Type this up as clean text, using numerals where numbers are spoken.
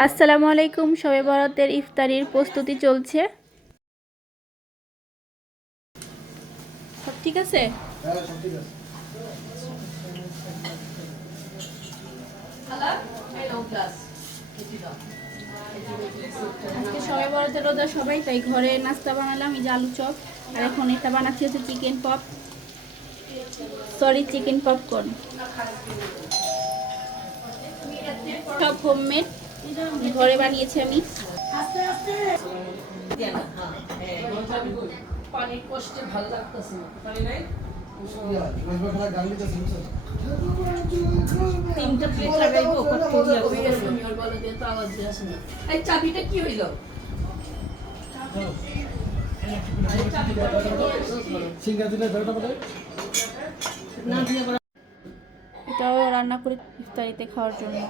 আসসালামু আলাইকুম। শবে বরাতের ইফতারির প্রস্তুতি চলছে। সব ঠিক আছে? আজকে শবে বরাতের রোজা সবাই, তাই ঘরে নাস্তা বানালাম। এই যে আলু চপ, আর এখন এটা বানাচ্ছি হচ্ছে চিকেন পপকর্ন। সব হোমমেড, ঘরে বানিয়েছি আমি। চাবিটা কি হইল? এটাও রান্না করে ইফতারিতে খাওয়ার জন্য।